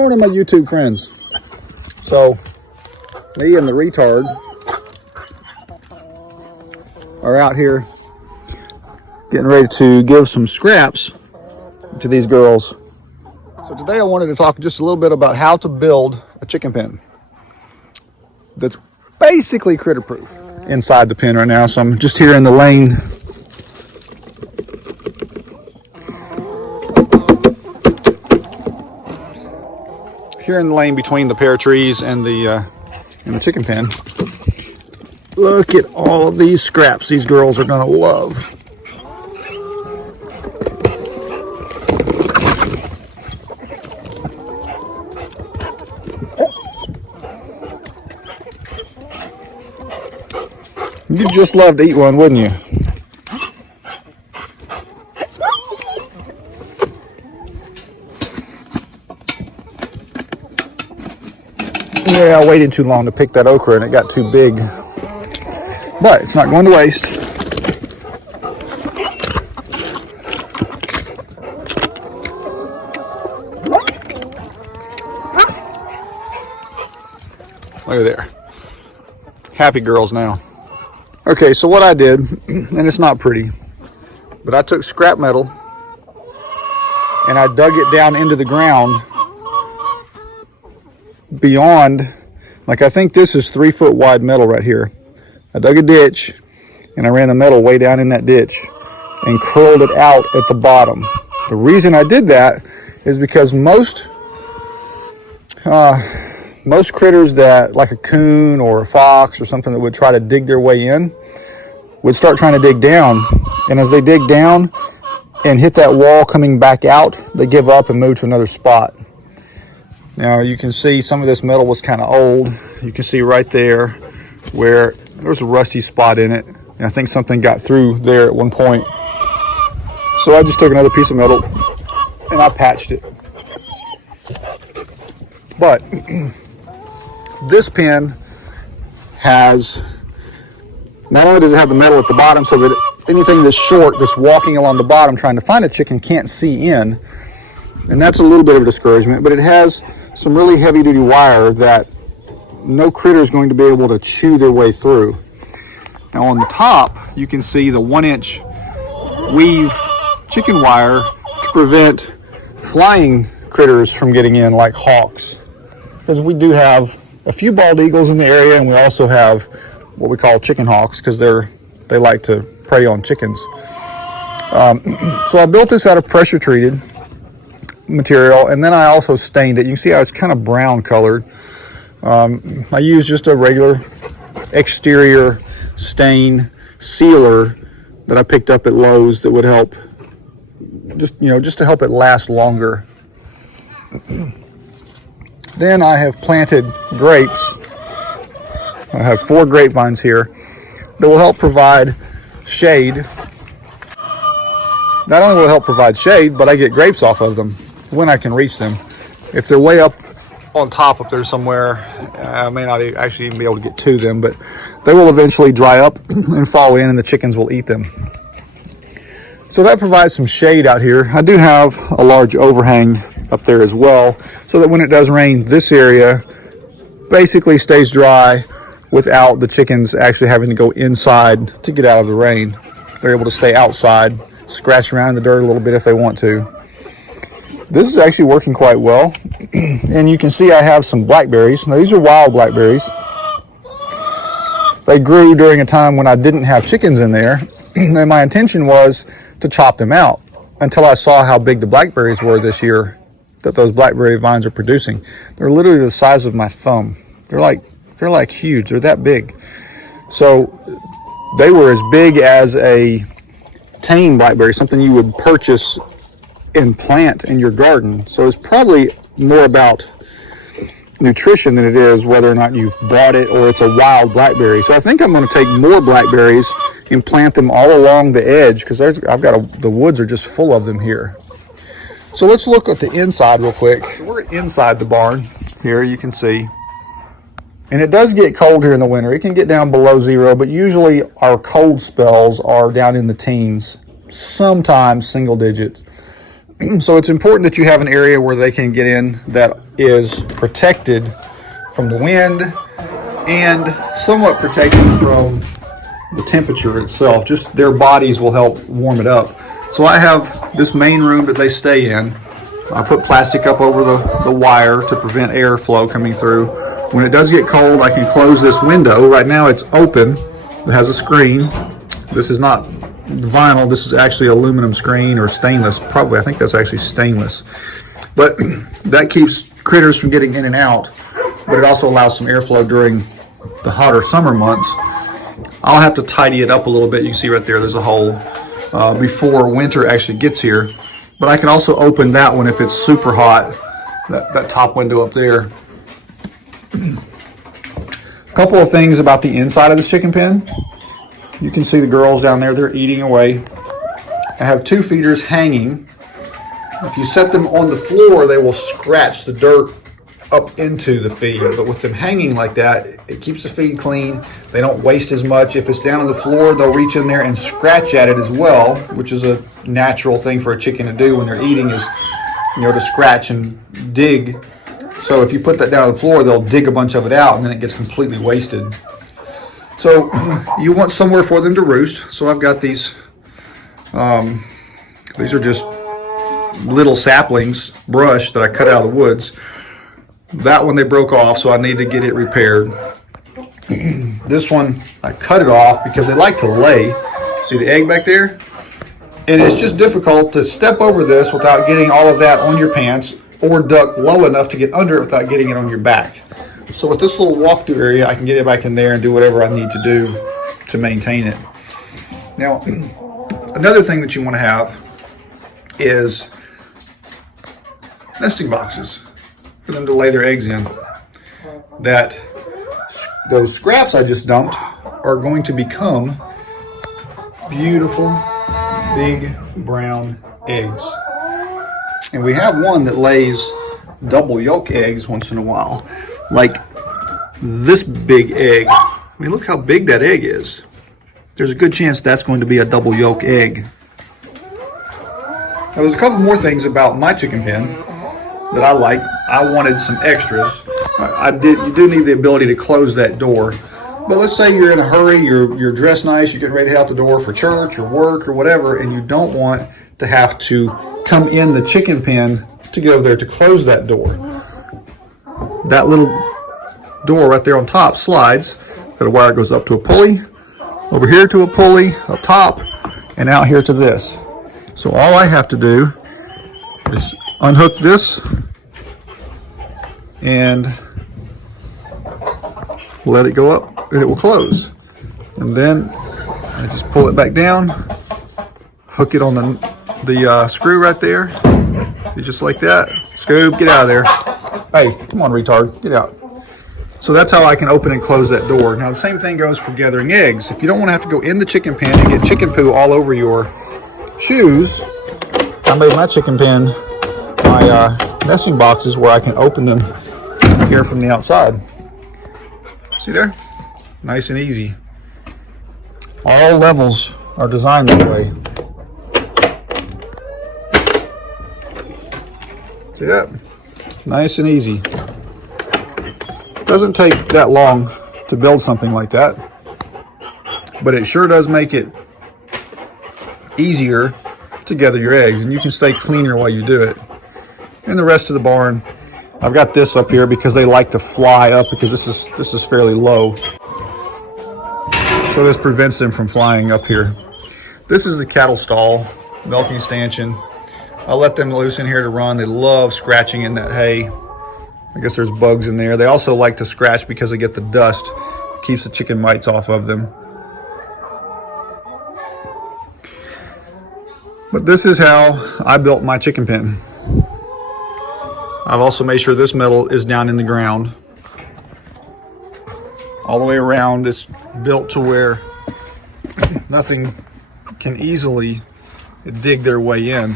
morning, my YouTube friends. So, me and the retard are out here getting ready to give some scraps to these girls. So today I wanted to talk just a little bit about how to build a chicken pen that's basically critter proof. Inside the pen right now, so I'm just here in the lane. Here in the lane between the pear trees and the chicken pen. Look at all of these scraps these girls are gonna love. You'd just love to eat one, wouldn't you? Yeah, I waited too long to pick that okra and it got too big. But it's not going to waste. Look at there. Happy girls now. Okay, so what I did, and it's not pretty, but I took scrap metal and I dug it down into the ground beyond, like I think this is 3 foot wide metal right here. I dug a ditch and I ran the metal way down in that ditch and curled it out at the bottom. The reason I did that is because most critters that, like a coon or a fox or something that would try to dig their way in, would start trying to dig down. And as they dig down and hit that wall coming back out, they give up and move to another spot. Now you can see some of this metal was kind of old. You can see right there where there's a rusty spot in it. And I think something got through there at one point. So I just took another piece of metal and I patched it. But this pen has, not only does it have the metal at the bottom so that anything that's short that's walking along the bottom trying to find a chicken can't see in, and that's a little bit of a discouragement, but it has some really heavy duty wire that no critter is going to be able to chew their way through. Now on the top, you can see the 1-inch weave chicken wire to prevent flying critters from getting in, like hawks. Because we do have a few bald eagles in the area, and we also have what we call chicken hawks because they like to prey on chickens. So I built this out of pressure treated material, and then I also stained it. You can see how it's kind of brown colored. I used just a regular exterior stain sealer that I picked up at Lowe's that would help just to help it last longer. Then I have planted grapes. I have 4 grapevines here that will help provide shade. Not only will it help provide shade, but I get grapes off of them when I can reach them. If they're way up on top up there somewhere, I may not actually even be able to get to them, but they will eventually dry up and fall in and the chickens will eat them. So that provides some shade out here. I do have a large overhang up there as well, so that when it does rain, this area basically stays dry without the chickens actually having to go inside to get out of the rain. They're able to stay outside, scratch around in the dirt a little bit if they want to. This is actually working quite well. And you can see I have some blackberries. Now these are wild blackberries. They grew during a time when I didn't have chickens in there. And my intention was to chop them out until I saw how big the blackberries were this year that those blackberry vines are producing. They're literally the size of my thumb. They're like huge. They're that big. So they were as big as a tame blackberry, something you would purchase and plant in your garden. So it's probably more about nutrition than it is whether or not you've bought it or it's a wild blackberry. So I think I'm going to take more blackberries and plant them all along the edge because the woods are just full of them here. So let's look at the inside real quick. We're inside the barn here, you can see. And it does get cold here in the winter. It can get down below 0, but usually our cold spells are down in the teens, sometimes single digits. So it's important that you have an area where they can get in that is protected from the wind and somewhat protected from the temperature itself. Just their bodies will help warm it up. So I have this main room that they stay in. I put plastic up over the wire to prevent airflow coming through. When it does get cold, I can close this window. Right now it's open. It has a screen. This is not vinyl. This is actually aluminum screen or stainless. Probably, I think that's actually stainless. But that keeps critters from getting in and out. But it also allows some airflow during the hotter summer months. I'll have to tidy it up a little bit. You can see right there, there's a hole before winter actually gets here. But I can also open that one if it's super hot, that top window up there. A couple of things about the inside of this chicken pen. You can see the girls down there, they're eating away. I have 2 feeders hanging. If you set them on the floor, they will scratch the dirt up into the feed, but with them hanging like that, it keeps the feed clean. They don't waste as much. If it's down on the floor, they'll reach in there and scratch at it as well, which is a natural thing for a chicken to do when they're eating, is, you know, to scratch and dig. So if you put that down on the floor, they'll dig a bunch of it out and then it gets completely wasted. So you want somewhere for them to roost. So I've got these are just little saplings, brush that I cut out of the woods. That one they broke off, so I need to get it repaired. This one, I cut it off because they like to lay. See the egg back there? And it's just difficult to step over this without getting all of that on your pants, or duck low enough to get under it without getting it on your back. So with this little walk-through area, I can get it back in there and do whatever I need to do to maintain it. Now, another thing that you want to have is nesting boxes for them to lay their eggs in. That those scraps I just dumped are going to become beautiful big brown eggs. And we have one that lays double yolk eggs once in a while, like this big egg. I mean, look how big that egg is. There's a good chance that's going to be a double yolk egg. Now, there's a couple more things about my chicken pen that I like. I wanted some extras. You do need the ability to close that door. But let's say you're in a hurry, you're dressed nice, you're getting ready to head out the door for church or work or whatever, and you don't want to have to come in the chicken pen to get over there to close that door. That little door right there on top slides. Got a wire goes up to a pulley, over here to a pulley, up top, and out here to this. So all I have to do is unhook this and let it go up and it will close. And then I just pull it back down, hook it on the screw right there, just like that. Scoob, get out of there. Hey, come on, retard, get out. So that's how I can open and close that door. Now the same thing goes for gathering eggs. If you don't want to have to go in the chicken pen and get chicken poo all over your shoes, I made my chicken pen, my nesting boxes, where I can open them here from the outside. See there? Nice and easy. All levels are designed that way. See that? Nice and easy. Doesn't take that long to build something like that, but it sure does make it easier to gather your eggs, and you can stay cleaner while you do it. And the rest of the barn, I've got this up here because they like to fly up, because this is fairly low, so this prevents them from flying up here. This is the cattle stall, milking stanchion. I'll let them loose in here to run. They love scratching in that hay. I guess there's bugs in there. They also like to scratch because they get the dust. It keeps the chicken mites off of them. But this is how I built my chicken pen. I've also made sure this metal is down in the ground. All the way around, it's built to where nothing can easily dig their way in.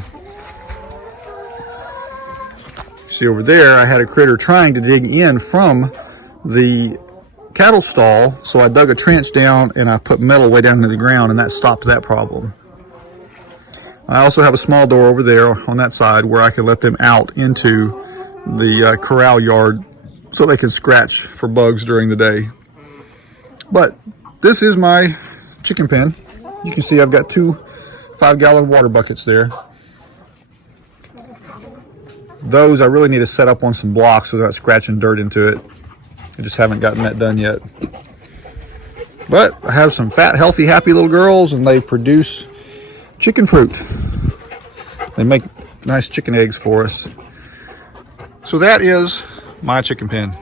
See over there, I had a critter trying to dig in from the cattle stall, so I dug a trench down and I put metal way down into the ground, and that stopped that problem. I also have a small door over there on that side where I can let them out into the corral yard so they can scratch for bugs during the day. But this is my chicken pen. You can see I've got 2 5-gallon water buckets there. Those I really need to set up on some blocks so they're not scratching dirt into it. I just haven't gotten that done yet. But I have some fat, healthy, happy little girls, and they produce chicken fruit. They make nice chicken eggs for us. So that is my chicken pen.